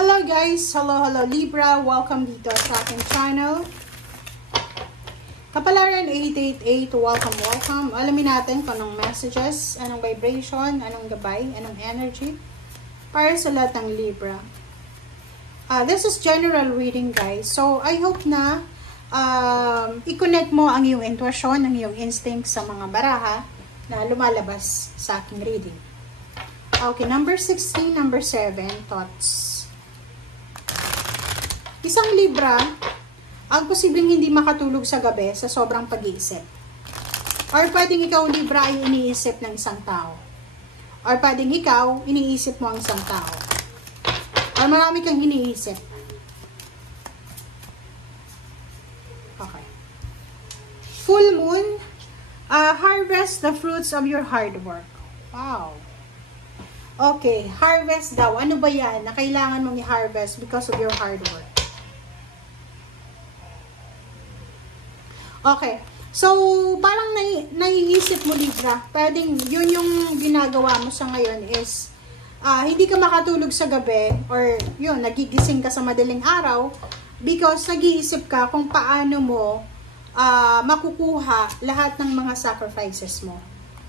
Hello guys! Hello Libra! Welcome dito sa aking channel. Kapalaran 888, welcome. Alamin natin kung anong messages, anong vibration, anong gabay, anong energy para sa lahat ng Libra. This is general reading guys. So I hope na i-connect mo ang iyong intuition, ang iyong instinct sa mga baraha na lumalabas sa aking reading. Okay, number 16, number 7, thoughts. Isang Libra, ang posibleng hindi makatulog sa gabi sa sobrang pag-iisip. Or pwedeng ikaw, Libra, ay iniisip ng isang tao. Or pwedeng ikaw, iniisip mo ang isang tao. Or marami kang iniisip. Okay. Full moon, harvest the fruits of your hard work. Wow. Okay, harvest daw. Ano ba yan na kailangan mong i-harvest because of your hard work? Okay. So, parang naiisip mo, Libra, pwedeng yun yung ginagawa mo sa ngayon is hindi ka makatulog sa gabi or yun, nagigising ka sa madaling araw because nag-iisip ka kung paano mo makukuha lahat ng mga sacrifices mo.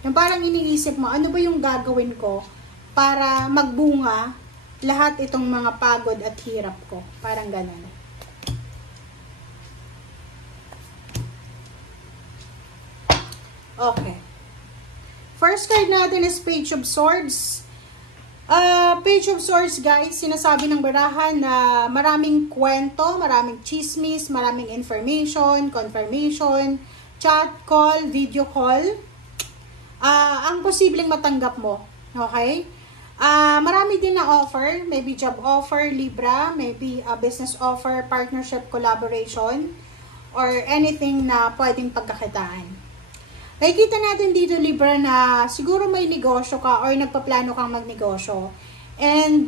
Yung parang iniisip mo, ano ba yung gagawin ko para magbunga lahat itong mga pagod at hirap ko. Parang ganun. Okay. First card natin is Page of Swords. Page of Swords, guys, sinasabi ng baraha na maraming kwento, maraming chismis, maraming information, confirmation, chat, call, video call. Ang posibleng matanggap mo. Okay? Marami din na offer. Maybe job offer, Libra. Maybe a business offer, partnership, collaboration, or anything na pwedeng pagkakitaan. Nakikita natin dito, Libra, na siguro may negosyo ka or nagpaplano kang magnegosyo. And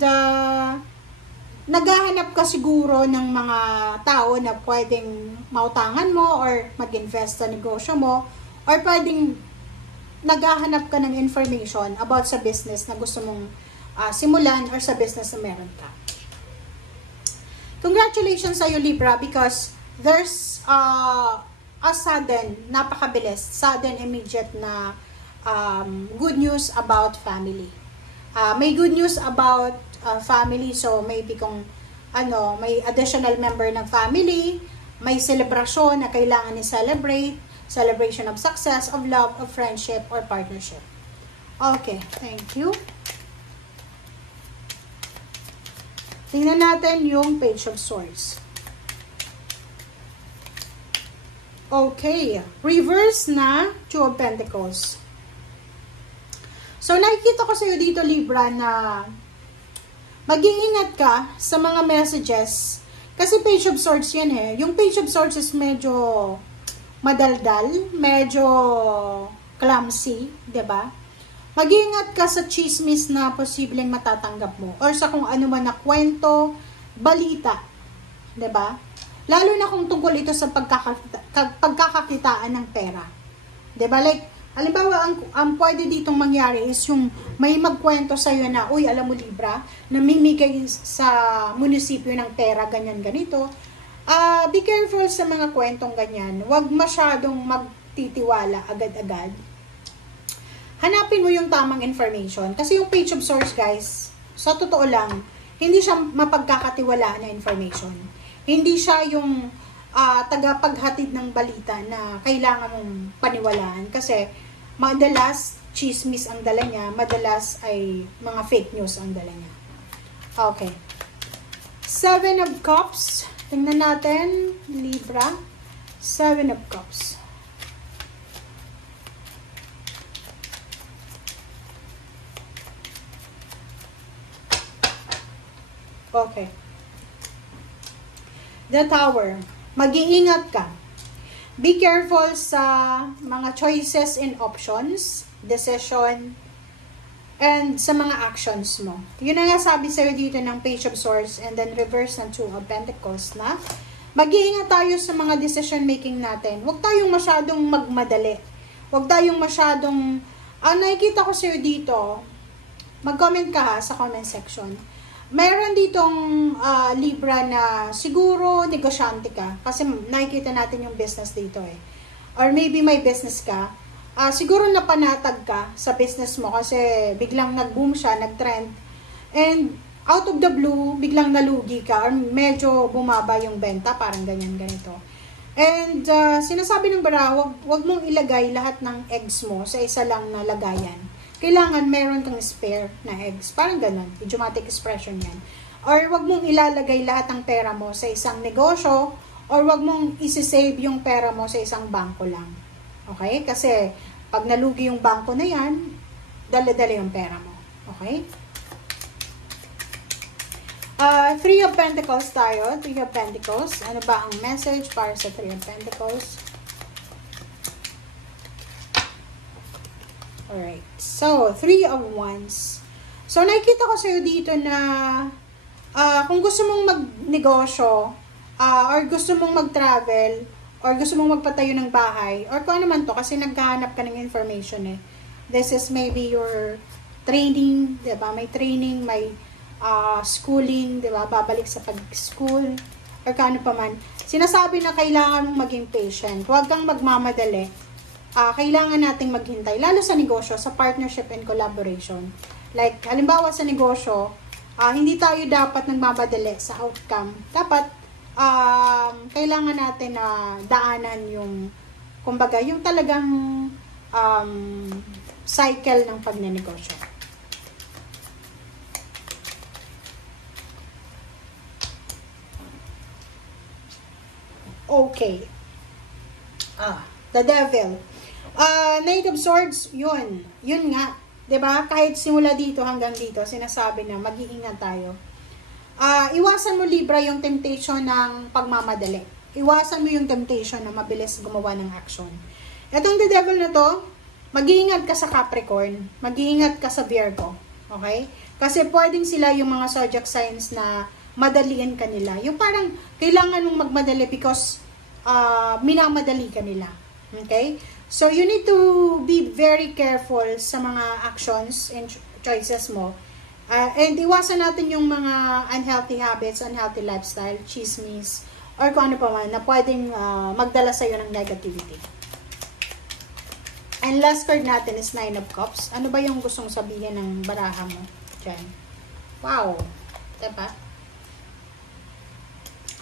naghahanap ka siguro ng mga tao na pwedeng mautangan mo or mag-invest sa negosyo mo. Or pwedeng naghahanap ka ng information about sa business na gusto mong simulan or sa business na meron ka. Congratulations sa iyo, Libra, because there's a sudden, napakabilis, sudden, immediate na good news about family. May good news about family, so maybe kung may additional member ng family, may celebration na kailangan i-celebrate, celebration of success, of love, of friendship, or partnership. Okay, thank you. Tingnan natin yung Page of Swords. Okay, reverse na Two of Pentacles. So, nakikita ko sa iyo dito, Libra, na mag-iingat ka sa mga messages. Kasi Page of Swords yan eh. Yung Page of Swords is medyo madaldal, medyo clumsy, diba? Mag-iingat ka sa chismis na posibleng matatanggap mo. Or sa kung ano man na kwento, balita, diba? Lalo na kung tungkol ito sa pagkakakitaan ng pera. Diba? Like, halimbawa, ang pwede ditong mangyari is yung may magkwento sa'yo na, uy, alam mo, Libra, namimigay sa munisipyo ng pera, ganyan, ganito. Be careful sa mga kwentong ganyan. Huwag masyadong magtitiwala agad-agad. Hanapin mo yung tamang information. Kasi yung Page of Swords, guys, sa totoo lang, hindi siya mapagkakatiwalaan na information. Hindi siya yung tagapaghatid ng balita na kailangan mong paniwalaan. Kasi madalas chismis ang dala niya, madalas ay mga fake news ang dala niya. Okay. 7 of Cups. Tingnan natin, Libra. 7 of Cups. Okay. The Tower. Mag-iingat ka. Be careful sa mga choices and options, decision, and sa mga actions mo. Yun na nga sabi sa'yo dito ng Page of Swords and then reverse ng Two of Pentacles na mag-iingat tayo sa mga decision making natin. Huwag tayong masyadong magmadali. Huwag tayong masyadong nakikita ko sa'yo dito, mag-comment ka ha sa comment section. meron ditong Libra na siguro negosyante ka. Kasi nakikita natin yung business dito eh. Or maybe may business ka. Siguro napanatag ka sa business mo kasi biglang nag-boom siya, nag-trend. And out of the blue, biglang nalugi ka or medyo bumaba yung benta, parang ganito. And sinasabi ng bara, wag mong ilagay lahat ng eggs mo sa isa lang na lagayan. Kailangan meron kang spare na eggs. Parang ganun. Idiomatic expression yan. Or wag mong ilalagay lahat ng pera mo sa isang negosyo or wag mong isi-save yung pera mo sa isang bangko lang. Okay? Kasi pag nalugi yung bangko na yan, dala-dala yung pera mo. Okay? Three of Pentacles tayo. Three of Pentacles. Ano ba ang message para sa Three of Pentacles? Alright. So, Three of Wands. So, nakikita ko sa'yo dito na kung gusto mong magnegosyo, or gusto mong mag-travel, or gusto mong magpatayo ng bahay, or kung ano man to, kasi naghahanap ka ng information eh. This is maybe your training, diba? May training, may schooling, diba? Babalik sa pag-school, or kano pa man. Sinasabi na kailangan mong maging patient. Huwag kang magmamadali. Kailangan nating maghintay, lalo sa negosyo, sa partnership and collaboration. Like, halimbawa sa negosyo, hindi tayo dapat nagmamadali sa outcome. Dapat, kailangan natin na daanan yung, kumbaga, yung talagang cycle ng pagnenegosyo. Okay. The Devil. Knight of Swords, yun nga, 'di ba? Kahit simula dito hanggang dito, sinasabi na mag-iingat tayo. Iwasan mo Libra yung temptation ng pagmamadali. Iwasan mo yung temptation na mabilis gumawa ng action. Etong The Devil na to, mag-iingat ka sa Capricorn, mag-iingat ka sa Virgo, okay? Kasi pwedeng sila yung mga zodiac signs na madaliin ka nila. Yung parang kailangan mong magmadali because minamadali ka nila. Okay? So, you need to be very careful sa mga actions and choices mo. And iwasan natin yung mga unhealthy habits, unhealthy lifestyle, chismis, or kung ano pa man na pwedeng magdala sa'yo ng negativity. And last card natin is Nine of Cups. Ano ba yung gustong sabihin ng baraha mo? Diyan. Wow! Diba?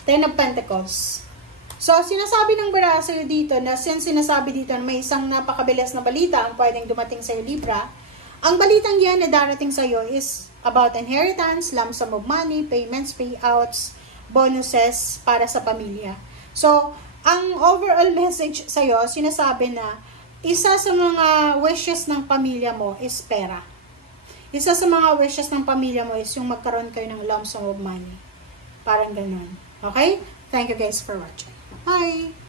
Ten of Pentacles. So, sinasabi ng baraha sa'yo dito na since sinasabi dito na may isang napakabilis na balita ang pwedeng dumating sa'yo Libra, ang balitang yan na darating sa'yo is about inheritance, lump sum of money, payments, payouts, bonuses para sa pamilya. So, ang overall message sa'yo, sinasabi na isa sa mga wishes ng pamilya mo is pera. Isa sa mga wishes ng pamilya mo is yung magkaroon kayo ng lump sum of money. Parang ganun. Okay? Thank you guys for watching. Bye!